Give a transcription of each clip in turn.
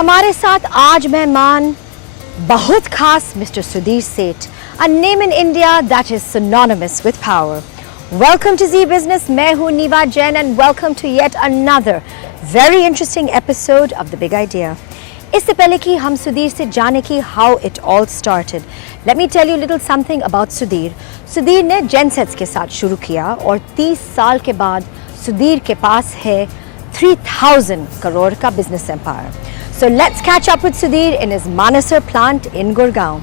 हमारे साथ आज मेहमान बहुत खास मिस्टर सुधीर सेठ, a name in India that is synonymous with power. Welcome to Zee Business. मैं हूँ नीवा Jain and welcome to yet another very interesting episode of The Big Idea. इससे पहले कि हम सुधीर से जाने की how it all started, let me tell you a little something about Sudhir. Sudhir ने जेनसेट्स के साथ शुरू किया और 30 साल के बाद सुधीर के पास है 3000 करोड़ का business empire. So let's catch up with Sudhir in his Manesar plant in Gurgaon.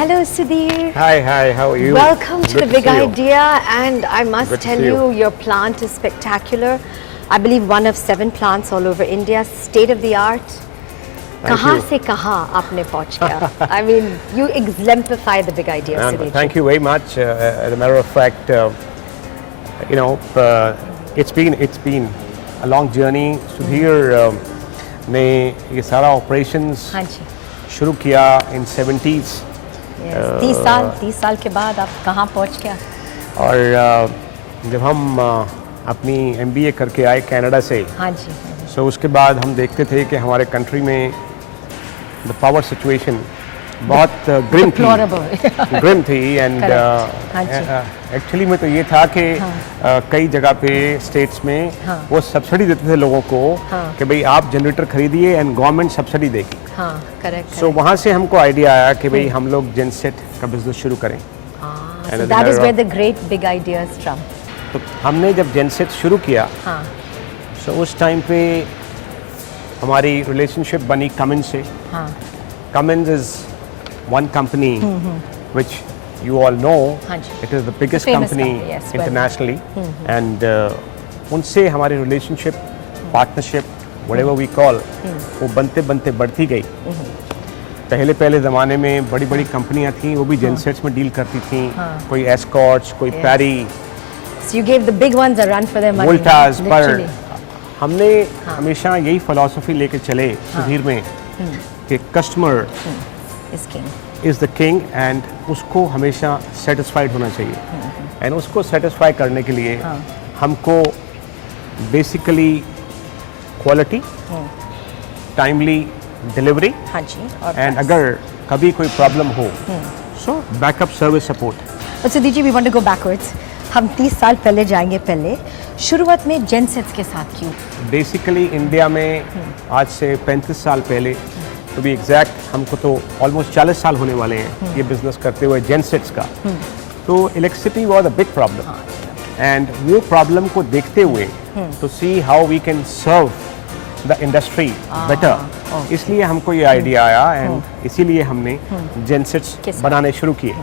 Hello Sudhir. Hi, how are you? Welcome to Good The Big see you. Idea, and I must Good to tell see you, you. your plant is spectacular. I believe one of 7 plants all over India, state of the art. कहाँ you. से कहाँ आपने पहुँच गया? I mean, you exemplify the big idea, Sudhir. Thank you very much. As a matter of fact, it's been a long journey. Sudhir ने ये सारा operations हाँ जी. शुरू किया in 70s. Yes. 30 साल के बाद आप कहाँ पहुँच गया? और जब हम अपनी MBA करके आए कनाडा से, हाँ जी. so उसके बाद हम देखते थे कि हमारे कंट्री में the power situation बहुत ग्रिम थी एंड एक्चुअली में तो ये था कि कई जगह पे स्टेट्स में वो सब्सिडी देते थे लोगों को कि भाई आप जनरेटर खरीदिए एंड गवर्नमेंट सब्सिडी देगी. सो वहाँ से हमको आइडिया आया कि भाई हम लोग जेनसेट का बिजनेस शुरू करें. So that is where the great big idea is from. तो हमने जब जेनसेट शुरू किया सो उस टाइम पे हमारी रिलेशनशिप बनी कमिंस से. Cummins is one company which you all know. It is the biggest company yes, internationally. And उनसे हमारी relationship, partnership, whatever we call, वो बनते बनते बढ़ती गई. पहले ज़माने में बड़ी बड़ी कंपनियां थीं, वो भी जेनसेट्स में डील करती थीं. कोई एस्कॉर्ट्स, कोई पैरी, So you gave the big ones a run for their money. Voltas. पर हमने हमेशा यही फिलॉसफी लेके चले सुधीर में कि customer is the king and उसको हमेशा सेटिस्फाइड होना चाहिए. एंड उसको सेटिस्फाई करने के लिए हमको basically quality, timely delivery, and अगर कभी कोई प्रॉब्लम हो so backup service support. Sudhir ji, we want to go backwards. हम 30 साल पहले जाएंगे. पहले शुरुआत में जेनसेट्स के साथ क्यों? बेसिकली इंडिया में आज से 35 साल पहले, टू बी एग्जैक्ट हमको तो ऑलमोस्ट 40 साल होने वाले हैं ये बिजनेस करते हुए जेनसेट्स का. तो electricity was a big problem and वो प्रॉब्लम को देखते हुए to see how we can serve the industry better, इसलिए हमको ये आइडिया आया एंड इसीलिए हमने जेनसेट्स बनाने शुरू किए.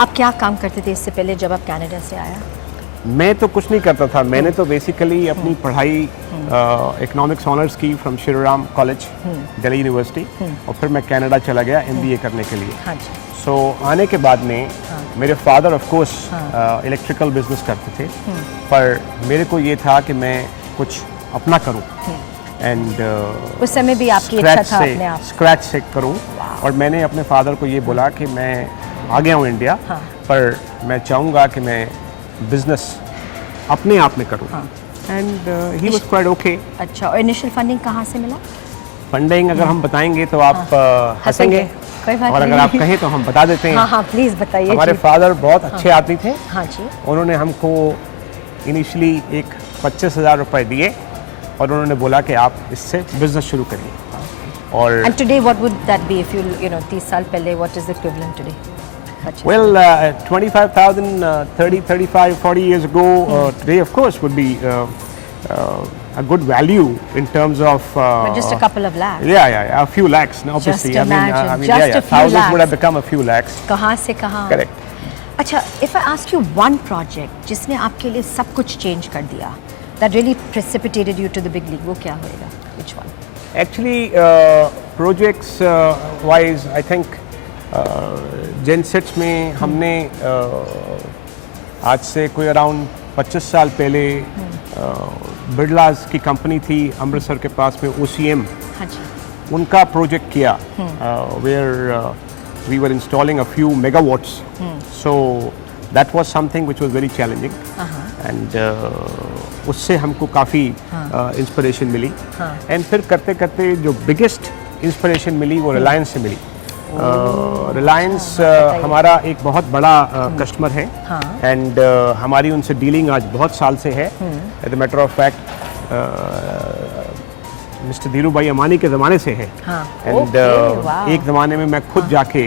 आप क्या काम करते थे इससे पहले जब आप कनाडा से आया? मैं तो कुछ नहीं करता था. मैंने तो बेसिकली अपनी पढ़ाई इकोनॉमिक्स ऑनर्स की from Shri Ram college Delhi university, और फिर मैं कनाडा चला गया MBA करने के लिए. सो आने के बाद में मेरे father of course electrical business करते थे, पर मेरे को ये था कि मैं कुछ अपना करूं एंड उस समय भी आपकी इच्छा था अपने आप स्क्रैच से करूं. और मैंने अपने फादर को ये बोला कि मैं आ गया हूँ इंडिया, पर मैं चाहूँगा कि मैं बिजनेस अपने आप में करूँ. And he was quite okay. अच्छा, और इनिशियल फंडिंग कहाँ से मिला? फंडिंग अगर हम बताएंगे तो आप हंसेंगे, और अगर आप कहें तो हम बता देते हैं. हाँ, प्लीज़ बताइए. हमारे फादर बहुत अच्छे आदमी थे. हाँ जी. उन्होंने हमको इनिशियली एक 25,000 रुपये दिए और उन्होंने बोला कि आप इससे बिजनेस शुरू करिए. और And today what would that be if you 30 साल पहले, what is the equivalent today? Well, 25,000, 30, 35, 40 years ago, today of course would be a good value in terms of... But just a couple of lakhs. Yeah, a few lakhs, obviously. Just imagine, I mean, just a few thousands lakhs. would have become a few lakhs. कहाँ से कहाँ? Correct. अच्छा, if I ask you one project जिसने आपके लिए सब कुछ change कर दिया, that really precipitated you to the big league, वो क्या होएगा? Which one? Actually, projects wise, I think gensets में हमने आज से कोई अराउंड 25 साल पहले बिरलाज की कंपनी थी अमृतसर के पास में OCM, उनका प्रोजेक्ट किया where we were installing a few megawatts. So that was something which was very challenging. And उससे हमको काफ़ी इंस्पिरेशन मिली. एंड फिर करते करते जो बिगेस्ट इंस्पिरेशन मिली वो रिलायंस से मिली. रिलायंस हमारा एक बहुत बड़ा कस्टमर है. एंड हमारी उनसे डीलिंग आज बहुत साल से है. As a matter of fact mister Dhiru bhai अमानी के ज़माने से है. एंड एक ज़माने में मैं खुद जाके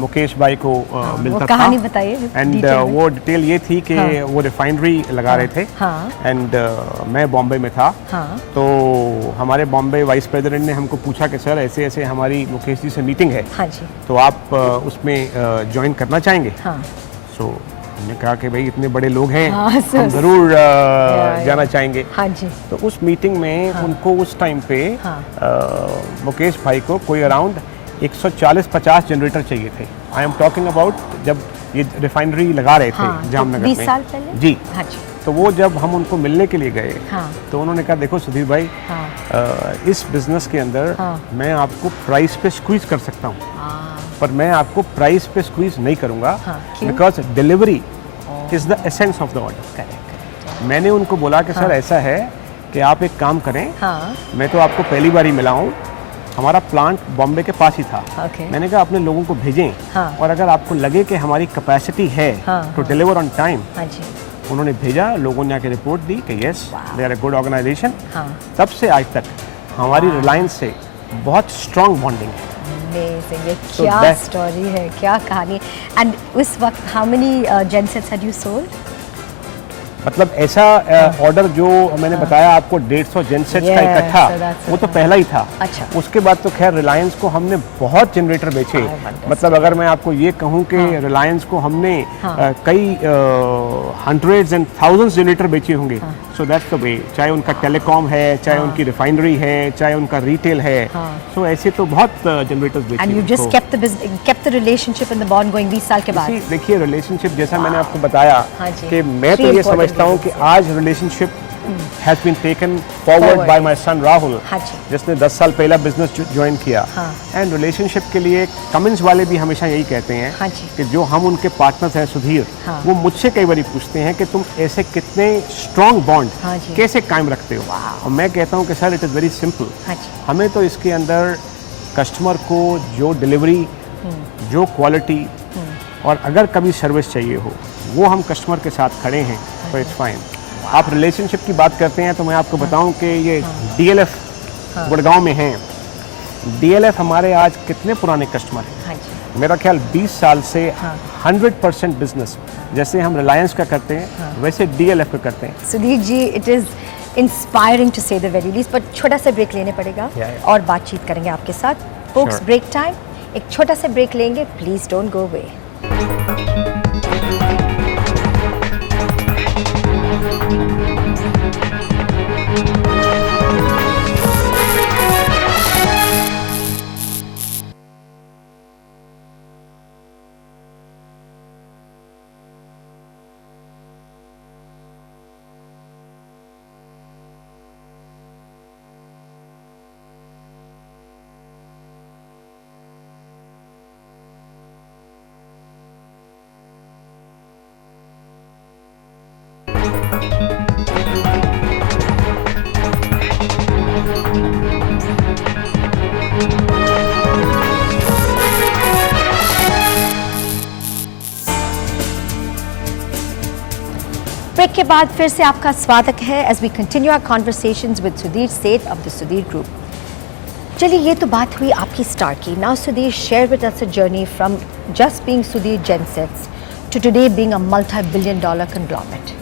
मुकेश भाई को मिलता था. कहानी बताइए. एंड वो डिटेल ये थी कि वो रिफाइनरी लगा रहे थे. एंड मैं बॉम्बे में था. तो हमारे बॉम्बे वाइस प्रेसिडेंट ने हमको पूछा कि सर ऐसे ऐसे हमारी मुकेश जी से मीटिंग है. तो आप उसमें ज्वाइन करना चाहेंगे. सो हमने कहा कि भाई इतने बड़े लोग हैं, हम ज़रूर जाना चाहेंगे. तो उस मीटिंग में उनको उस टाइम पे मुकेश भाई को कोई अराउंड 140-50 जनरेटर चाहिए थे. आई एम टॉकिंग अबाउट जब ये रिफाइनरी लगा रहे थे जामनगर में. 20 साल पहले. जी. तो वो जब हम उनको मिलने के लिए गए तो उन्होंने कहा देखो सुधीर भाई, इस बिजनेस के अंदर मैं आपको प्राइस पे स्क्वीज कर सकता हूँ, पर मैं आपको प्राइस पे स्क्वीज नहीं करूँगा, because delivery is the essence of the order. मैंने उनको बोला कि सर ऐसा है कि आप एक काम करें. मैं तो आपको पहली बार ही मिला हूँ. हमारा प्लांट बॉम्बे के पास ही था. मैंने कहा अपने लोगों को भेजें, और अगर आपको लगे कि हमारी कैपेसिटी है टू डिलीवर ऑन टाइम. उन्होंने भेजा, लोगों ने आके रिपोर्ट दी कि yes they are a good organisation. तब से आज तक हमारी रिलायंस से बहुत स्ट्रॉन्ग बॉन्डिंग है. Amazing. ये क्या स्टोरी है, क्या कहानी. एंड उस वक्त how many gensets had you sold? मतलब ऐसा ऑर्डर जो मैंने बताया आपको 150 जेनसेट्स का इकट्ठा, वो तो पहला ही था. अच्छा. उसके बाद तो खैर रिलायंस को हमने बहुत जनरेटर बेचे. मतलब अगर मैं आपको ये कहूँ कि रिलायंस को हमने कई हंड्रेड्स एंड थाउजेंड्स जनरेटर बेचे होंगे. So that's the way. चाहे उनका टेलीकॉम है, चाहे उनकी रिफाइनरी है, चाहे उनका रिटेल है. सो ऐसे तो बहुत जनरेटर्स बेचे. And you just kept the relationship and the bond going 20 साल के बाद. देखिए रिलेशनशिप जैसा मैंने आपको बताया कि मैं तो ये समझता हूँ कि आज relationship has been taken forward by my son Rahul, जिसने 10 साल पहला बिजनेस ज्वाइन किया. एंड रिलेशनशिप के लिए कमेंट्स वाले भी हमेशा यही कहते हैं कि जो हम उनके पार्टनर्स हैं सुधीर, वो मुझसे कई बार पूछते हैं कि तुम ऐसे कितने स्ट्रॉन्ग बॉन्ड कैसे कायम रखते हो. और मैं कहता हूँ कि sir it is very simple. हमें तो इसके अंदर कस्टमर को जो डिलीवरी, जो क्वालिटी, और अगर कभी सर्विस चाहिए हो, वो हम कस्टमर के साथ खड़े हैं, तो इट्स फाइन. आप रिलेशनशिप की बात करते हैं तो मैं आपको बताऊं कि ये DLF गुड़गांव में हैं. DLF हमारे आज कितने पुराने कस्टमर हैं. मेरा ख्याल 20 साल से 100% बिजनेस जैसे हम रिलायंस का करते हैं वैसे DLF का करते हैं. Sudhir ji, it is inspiring to से द वेरी लीस्ट. पर छोटा सा ब्रेक लेने पड़ेगा और बातचीत करेंगे आपके साथ. Folks, break time. एक छोटा सा ब्रेक लेंगे. Please don't go away. Break के बाद फिर से आपका स्वागत है as we continue our conversations with Sudhir Seth of the Sudhir group. चलिए, ये तो बात हुई आपकी स्टार्ट की. Now Sudhir, share with us a journey from just being Sudhir gensets to today being a multibillion dollar conglomerate.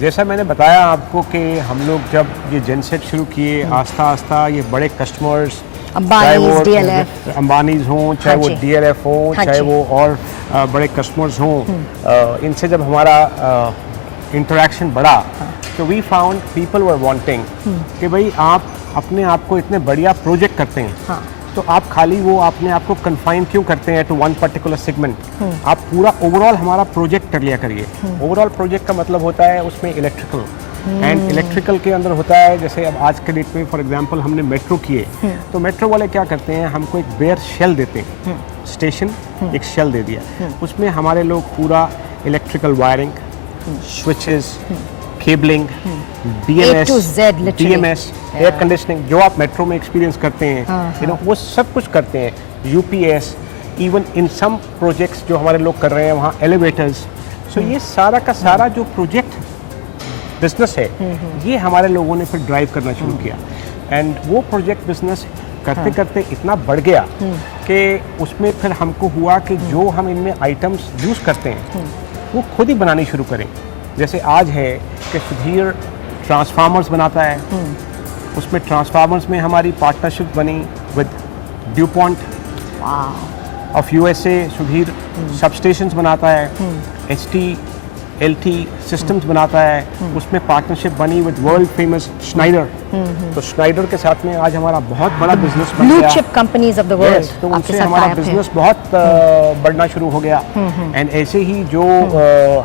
जैसा मैंने बताया आपको कि हम लोग जब ये जेनसेट शुरू किए, आस्ता आस्ता ये बड़े कस्टमर्स, अंबानीज, DLF, अंबानीज हों, चाहे वो DLF हो, चाहे वो और बड़े कस्टमर्स हों, इनसे जब हमारा इंटरेक्शन बढ़ा तो we found people were wanting कि भाई आप अपने आप को इतने बढ़िया प्रोजेक्ट करते हैं, तो आप खाली वो अपने आप को कन्फाइन क्यों करते हैं टू वन पर्टिकुलर सेगमेंट. आप पूरा ओवरऑल हमारा प्रोजेक्ट कर लिया करिए. ओवरऑल प्रोजेक्ट का मतलब होता है उसमें इलेक्ट्रिकल, एंड इलेक्ट्रिकल के अंदर होता है जैसे अब आज के डेट में फॉर एग्जांपल हमने मेट्रो किए, तो मेट्रो वाले क्या करते हैं, हमको एक बेयर शेल देते हैं. स्टेशन एक शेल दे दिया। उसमें हमारे लोग पूरा electrical wiring, switches, cabling, A to Z, literally. BMS, air conditioning, जो आप मेट्रो में एक्सपीरियंस करते हैं, यू नो, वो सब कुछ करते हैं। UPS, even in some projects जो हमारे लोग कर रहे हैं वहाँ एलिवेटर्स। सो ये सारा का सारा जो प्रोजेक्ट बिजनेस है, ये हमारे लोगों ने फिर ड्राइव करना शुरू किया। एंड वो प्रोजेक्ट बिजनेस करते करते इतना बढ़ गया कि उसमें फिर हमको हुआ कि जो हम इनमें आइटम्स यूज़ करते हैं वो खुद ही बनानी शुरू करें। जैसे आज है कि सुधीर ट्रांसफार्मर्स बनाता है, उसमें ट्रांसफार्मर्स में हमारी पार्टनरशिप बनी with Dupont of USA। Sudhir substations बनाता है, HT, LT सिस्टम्स बनाता है, उसमें पार्टनरशिप बनी विद वर्ल्ड फेमस स्नाइडर। तो स्नाइडर के साथ में आज हमारा बहुत बड़ा बिजनेस बन ब्लू गया। Chip companies of the world, तो उनसे हमारा बिजनेस बहुत बढ़ना शुरू हो गया। एंड ऐसे ही जो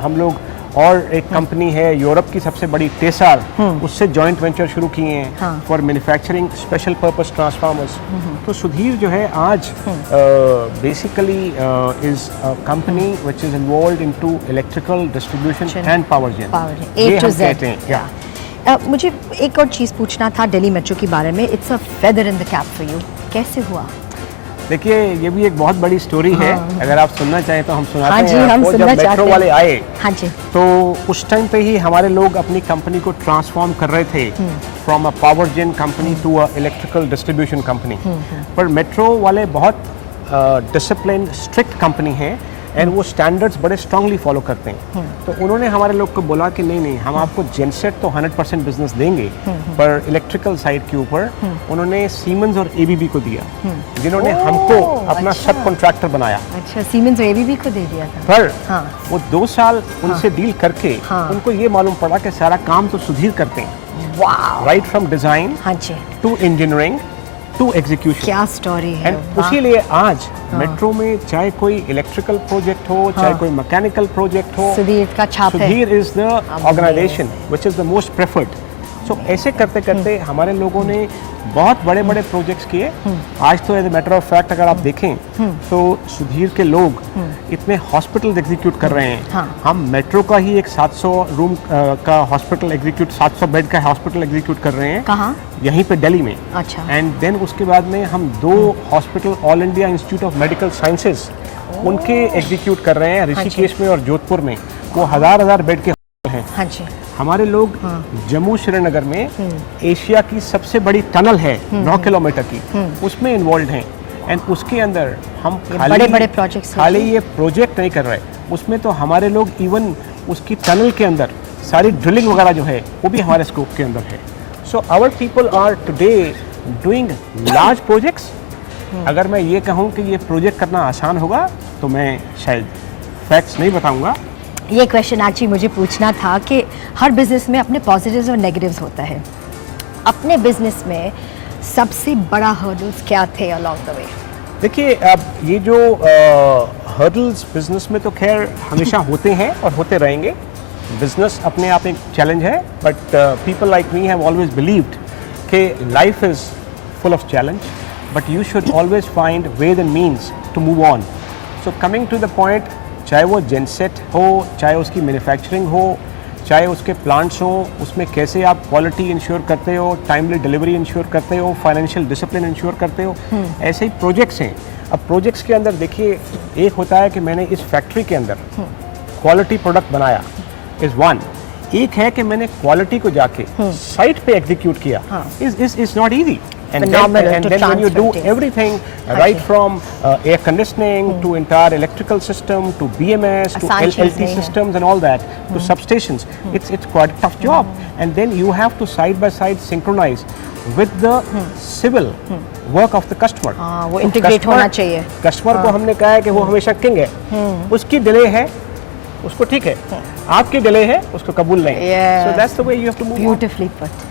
हम लोग और एक कंपनी है यूरोप की सबसे बड़ी टेसार, उससे जॉइंट वेंचर शुरू किए हैं for manufacturing special purpose transformers. तो सुधीर जो है आज basically is a company which is involved into electrical distribution and power gen. A to Z। मुझे एक और चीज़ पूछना था दिल्ली मेट्रो के बारे में। It's a feather in the cap for you, कैसे हुआ? देखिए, ये भी एक बहुत बड़ी स्टोरी है। अगर आप सुनना चाहें तो हम सुनाते हाँ जी, हैं हम आपको। सुनना जब चाहते मेट्रो हैं। वाले आए, हाँ जी, तो उस टाइम पे ही हमारे लोग अपनी कंपनी को ट्रांसफॉर्म कर रहे थे from a power gen company to a electrical distribution company. पर मेट्रो वाले बहुत डिसिप्लिन, स्ट्रिक्ट कंपनी है एंड वो स्टैंडर्ड्स बड़े स्ट्रांगली फॉलो करते हैं। तो उन्होंने हमारे लोग को बोला कि नहीं, हम आपको जेनसेट तो 100% बिजनेस देंगे, पर इलेक्ट्रिकल साइड के ऊपर उन्होंने सीमेंस और ABB को दिया, जिन्होंने हमको अपना सब कॉन्ट्रैक्टर बनाया। अच्छा, सीमेंस और ABB को दे दिया था। पर हाँ। वो 2 साल उनसे डील करके उनको ये मालूम पड़ा कि सारा काम तो सुधीर करते हैं, वाह, राइट फ्रॉम डिजाइन हाँ जी, टू इंजीनियरिंग टू एग्जीक्यूशन। क्या स्टोरी है। एंड इसीलिए आज मेट्रो में चाहे कोई इलेक्ट्रिकल प्रोजेक्ट हो, चाहे कोई मैकेनिकल प्रोजेक्ट हो, सुधीर का छाप है। Sudhir is the organisation which is the most preferred. So ऐसे करते करते हमारे लोगों ने बहुत बड़े बड़े प्रोजेक्ट्स किए। आज तो as a matter of fact अगर आप देखें तो सुधीर के लोग इतने हॉस्पिटल एग्जीक्यूट कर रहे हैं। हम मेट्रो का ही एक 700 रूम का हॉस्पिटल एग्जीक्यूट, 700 बेड का हॉस्पिटल एग्जीक्यूट कर रहे हैं। कहाँ? यहीं पे दिल्ली में। अच्छा। एंड देन उसके बाद में हम 2 hospital all India institute of medical sciences उनके एग्जीक्यूट कर रहे हैं, ऋषिकेश में और जोधपुर में। वो हजार बेड के हैं। हाँ जी। हमारे लोग जम्मू श्रीनगर में एशिया की सबसे बड़ी टनल है 9 किलोमीटर की, उसमें इन्वॉल्व हैं। एंड उसके अंदर हम बड़े प्रोजेक्ट्स खाली ये प्रोजेक्ट नहीं कर रहे, उसमें तो हमारे लोग इवन उसकी टनल के अंदर सारी ड्रिलिंग वगैरह जो है वो भी हमारे स्कोप के अंदर है। So our people are today doing large projects. अगर मैं ये कहूँ कि ये प्रोजेक्ट करना आसान होगा तो मैं शायद फैक्ट्स नहीं बताऊंगा। ये क्वेश्चन एक्चुअली मुझे पूछना था कि हर बिजनेस में अपने पॉजिटिव्स और नेगेटिव्स होता है। अपने बिजनेस में सबसे बड़ा हर्डल्स क्या थे अलोंग द वे? देखिए, अब ये जो हर्डल्स बिजनेस में तो खैर हमेशा होते हैं और होते रहेंगे। बिजनेस अपने आप एक चैलेंज है, but people like me have always believed कि life is full of challenge, but you should always find ways and means to move on. So coming to the point, चाहे वो जेनसेट हो, चाहे उसकी मैन्युफैक्चरिंग हो, चाहे उसके प्लांट्स हो, उसमें कैसे आप क्वालिटी इंश्योर करते हो, टाइमली डिलीवरी इंश्योर करते हो, फाइनेंशियल डिसिप्लिन इंश्योर करते हो, ऐसे ही प्रोजेक्ट्स हैं। अब प्रोजेक्ट्स के अंदर देखिए, एक होता है कि मैंने इस फैक्ट्री के अंदर क्वालिटी प्रोडक्ट बनाया, इज़ वन। एक है कि मैंने क्वालिटी को जाके साइट पे एग्जीक्यूट किया, is not easy. And then when you do everything right from air conditioning to entire electrical system to BMS to LT systems and all that to substations, it's quite a tough job. And then you have to side by side synchronize with the civil work of the customer. वो integrate होना चाहिए। Customer को हमने कहा है कि वो हमेशा किंग है, उसकी डिले है उसको ठीक है, आपकी डिले है उसको कबूल नहीं। So that's the way you have to move on. Beautifully put.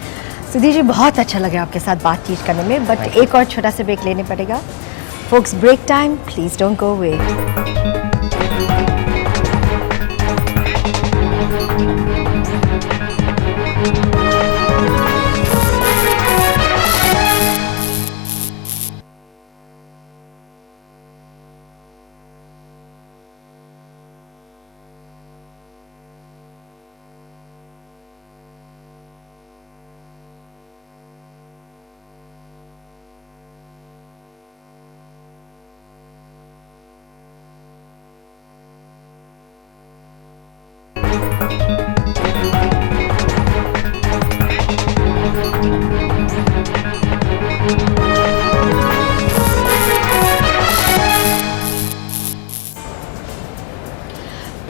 Sudhir ji, बहुत अच्छा लगा आपके साथ बातचीत करने में, बट एक और छोटा सा ब्रेक लेने पड़ेगा। Folks, break time, please don't go away.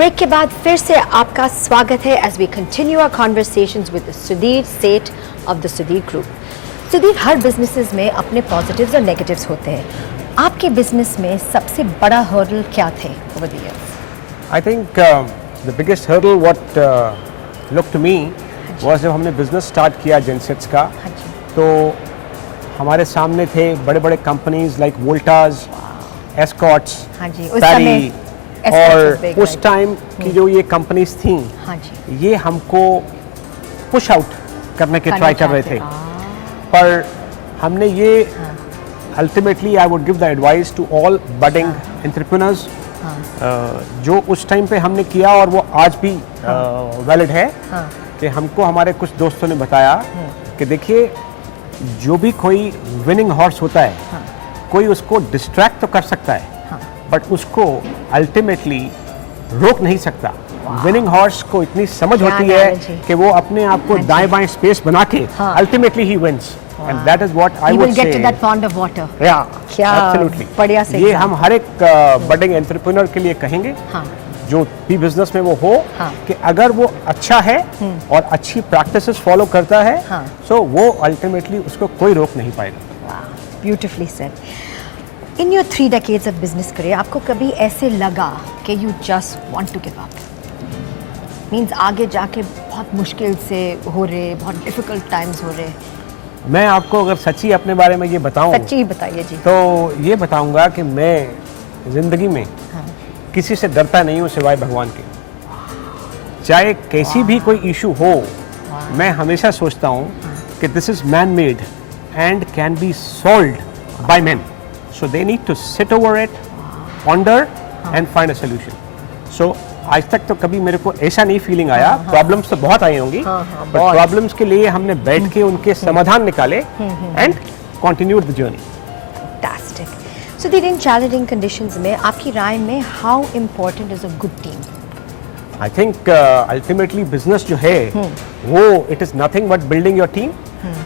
Break के बाद फिर से आपका स्वागत है as we continue our conversations with Sudhir Seth of the Sudhir group. Sudhir, हर बिजनेसेस में अपने पॉजिटिव्स और नेगेटिव्स होते हैं। आपके बिजनेस में सबसे बड़ा हर्डल क्या थे over the years? I think the biggest hurdle what look to me was जब हमने बिजनेस स्टार्ट किया जेनसेट्स का, हाँ जी, तो हमारे सामने थे बड़े बड़े कंपनीज लाइक वोल्टास, एस्कॉट्स, हाँ जी, उस समय पैरी, Escorts was और big, उस right? टाइम की जो ये कंपनीज थी, हाँ जी, ये हमको पुश आउट करने के करना ट्राई कर रहे चाहते, थे। पर हमने ये ultimately I would give the advice to all budding entrepreneurs, जो उस टाइम पे हमने किया और वो आज भी वैलिड है, हाँ, कि हमको हमारे कुछ दोस्तों ने बताया कि देखिए, जो भी कोई विनिंग हॉर्स होता है, हाँ, कोई उसको डिस्ट्रैक्ट तो कर सकता है, हाँ, बट उसको अल्टीमेटली रोक नहीं सकता। विनिंग हॉर्स को इतनी समझ क्या होती है analogy। कि वो अपने आप को हाँ जी। दाएं बाएं स्पेस बना के हाँ। Ultimately he wins, and that is what I He would will get से। to that pond of water. या क्या एब्सोल्युटली बढ़िया से ये example। हम हर एक बडिंग एंटरप्रेन्योर के लिए कहेंगे, हाँ, जो भी बिजनेस में वो हो, हाँ। कि अगर वो अच्छा है और अच्छी प्रैक्टिसेस फॉलो करता है, हाँ। सो वो अल्टीमेटली उसको कोई रोक नहीं पाएगा। wow, beautifully said. In your 3 decades of business career, आपको कभी ऐसे लगा कि you just want to give up? Means आगे जाके बहुत मुश्किल से हो रहे, बहुत difficult times हो रहे। मैं आपको अगर सच्ची अपने बारे में ये बताऊं, सच्ची बताइए जी। तो ये बताऊंगा कि मैं जिंदगी में हाँ, किसी से डरता नहीं हूँ सिवाय भगवान के। चाहे कैसी भी कोई इशू हो, मैं हमेशा सोचता हूँ कि this is man made and can be solved by man, so they need to sit over it, ponder and find a solution. So आज तक तो कभी मेरे को ऐसा नहीं फीलिंग आया। प्रॉब्लम्स तो बहुत आई होंगी, बट बहुत। प्रॉब्लम्स के लिए हमने बैठ के उनके समाधान निकाले and continued the journey. fantastic. So in challenging conditions में आपकी राय में how important is a good team? I think ultimately business जो है वो it is nothing but building your team.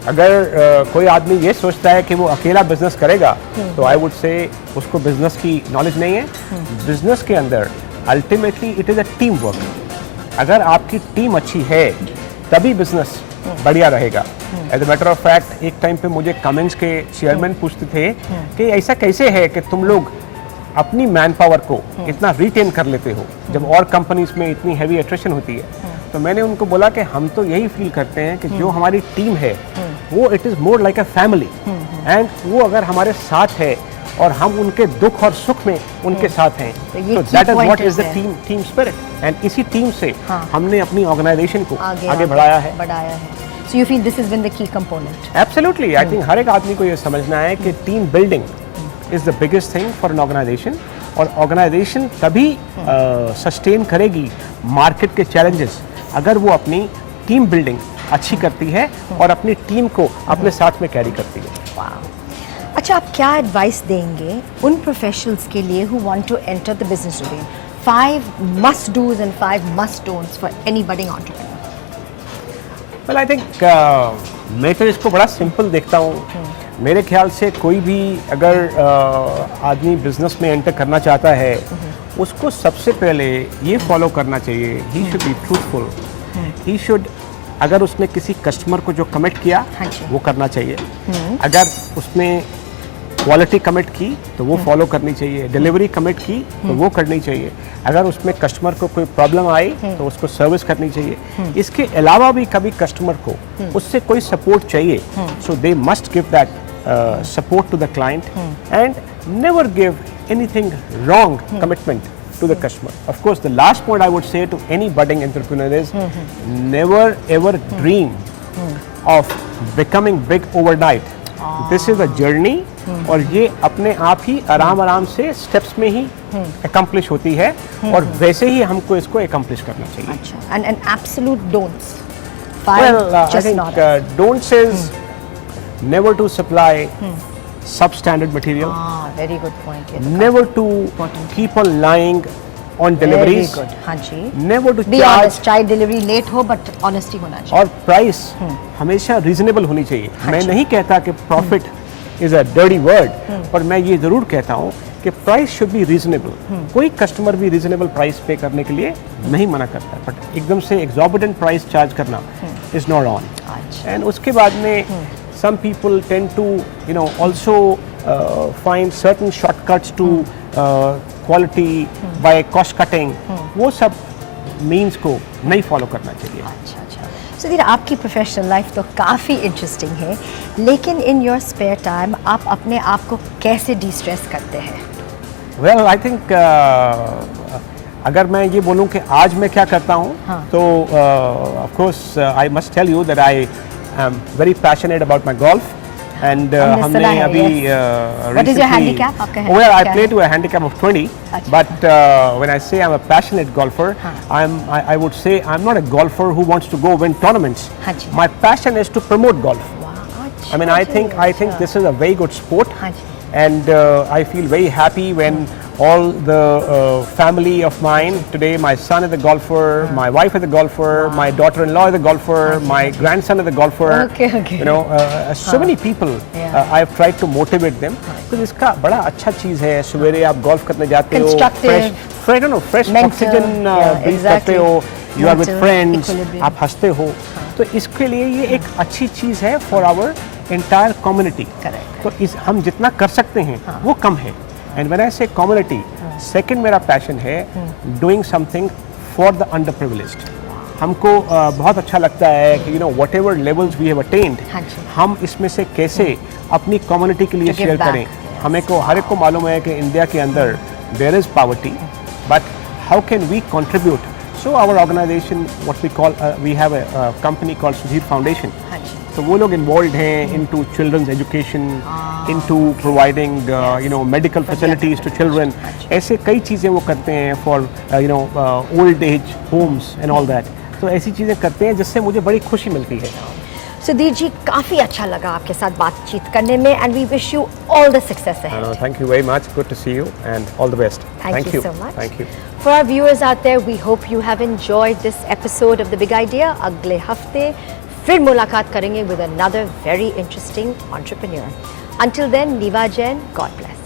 अगर कोई आदमी ये सोचता है कि वो अकेला बिजनेस करेगा, तो आई वुड से उसको बिजनेस की नॉलेज नहीं है। बिजनेस के अंदर ultimately it is a team work. अगर आपकी टीम अच्छी है तभी बिजनेस बढ़िया रहेगा। As a matter of fact, एक टाइम पे मुझे कमेंट्स के चेयरमैन पूछते थे कि ऐसा कैसे है कि तुम लोग अपनी मैन पावर को इतना रिटेन कर लेते हो जब और कंपनीज में इतनी हैवी एट्रिशन होती है। तो मैंने उनको बोला कि हम तो यही फील करते हैं कि जो हमारी टीम है वो it is more like a family, and वो अगर हमारे साथ है और हम उनके दुख और सुख में उनके साथ हैं, तो ये तो key that is point what is the है। टीम स्पिरिट, एंड इसी टीम से हाँ। हमने अपनी ऑर्गेनाइजेशन को आगे आगे बढ़ाया है। बढ़ाया है। So you feel this has been the key component? Absolutely, I think हर एक आदमी को ये समझना है कि team building is the biggest thing for an organisation, और ऑर्गेनाइजेशन तभी सस्टेन करेगी मार्केट के चैलेंजेस अगर वो अपनी टीम बिल्डिंग अच्छी करती है और अपनी टीम को अपने साथ में कैरी करती है। Wow. अच्छा, आप क्या एडवाइस देंगे उन प्रोफेशनल्स के लिए who want to enter the business today? 5 must do's and 5 must don'ts for any budding entrepreneur. Well I think मैं तो इसको बड़ा सिंपल देखता हूँ। मेरे ख्याल से कोई भी अगर आदमी बिजनेस में एंटर करना चाहता है, उसको सबसे पहले ये फॉलो करना चाहिए, he should be truthful. He should, अगर उसने किसी कस्टमर को जो कमिट किया हाँ जी। वो करना चाहिए। अगर उसने क्वालिटी कमिट की तो वो फॉलो करनी चाहिए। डिलीवरी कमिट की तो वो करनी चाहिए। अगर उसमें कस्टमर को कोई प्रॉब्लम आई तो उसको सर्विस करनी चाहिए। इसके अलावा भी कभी कस्टमर को उससे कोई सपोर्ट चाहिए, so they must give that support to the client and never give anything wrong commitment to the customer. Of course, the last point I would say to any budding entrepreneur is never ever dream of becoming big overnight. This is a journey और ये अपने आप ही आराम से steps में ही accomplish होती है, और वैसे ही हमको इसको accomplish करना चाहिए। अच्छा, and absolute don'ts. 5 Well, I just think not. don't says never to supply substandard material. Very good point. ये तो Never to Important. keep on lying on very deliveries. good. हाँ जी. Never to Be charge, honest. चाहे delivery late हो but honesty होना चाहिए. और price हमेशा reasonable होनी चाहिए। मैं जी। नहीं कहता कि profit is a dirty word, पर मैं ये जरूर कहता हूँ कि प्राइस शुड बी रीजनेबल। कोई कस्टमर भी रीजनेबल प्राइस पे करने के लिए नहीं मना करता, बट एकदम से एग्जॉर्बिटेंट प्राइस चार्ज करना इज नॉट ऑन। एंड उसके बाद में some people tend to also find certain shortcuts to quality by cost cutting। वो सब मीन्स को नहीं फॉलो करना चाहिए। अच्छा अच्छा। सुधीर, आपकी प्रोफेशनल लाइफ तो काफ़ी इंटरेस्टिंग है, लेकिन इन योर स्पेयर टाइम आप अपने आप को कैसे डिस्ट्रेस करते हैं? वेल आई थिंक अगर मैं ये बोलूँ कि आज मैं क्या करता हूँ, तो of course I must tell you that I I'm very passionate about my golf, and हमने अभी What is your handicap? आपका well, I handicap play है? to a handicap of 20, but when I say I'm a passionate golfer, I would say I'm not a golfer who wants to go win tournaments. हाँ जी। My passion is to promote golf. वाह, I mean, I think this is a very good sport, हाँ जी। and I feel very happy when all the family of mine today, my son is a golfer, my wife is a golfer, my daughter-in-law is a golfer, my grandson is a golfer. Okay. So many people I've tried to motivate them, because इसका बड़ा अच्छा चीज़ है। सवेरे आप golf करने जाते हो, fresh oxygen breathe करते हो, you are with friends, आप हंसते हो, तो इसके लिए ये एक अच्छी चीज़ है for our entire community। तो हम जितना कर सकते हैं वो कम है। And when I say community, second मेरा passion है doing something for the underprivileged। हमको बहुत अच्छा लगता है कि whatever levels we have attained, हम इसमें से कैसे अपनी community के लिए शेयर करें। हमें को हर एक को मालूम है कि इंडिया के अंदर there is poverty, but how can we contribute? So our organization, what we call, we have a company called Sudhir Foundation। तो वो लोग इन्वॉल्व हैं into children's education, into providing medical facilities to children। ऐसे कई चीज़ें वो करते हैं for old age homes and all that। तो ऐसी चीज़ें करते हैं जिससे मुझे बड़ी खुशी मिलती है। सुधीर जी, काफ़ी अच्छा लगा आपके साथ बातचीत करने में, and we wish you all the success ahead। Thank you very much. Good to see you and all the best। Thank you so much। Thank you। For our viewers out there, we hope you have enjoyed this episode of The Big Idea। अगले हफ्ते फिर मुलाकात करेंगे with another very interesting entrepreneur। Until then, Niva Jain, God bless।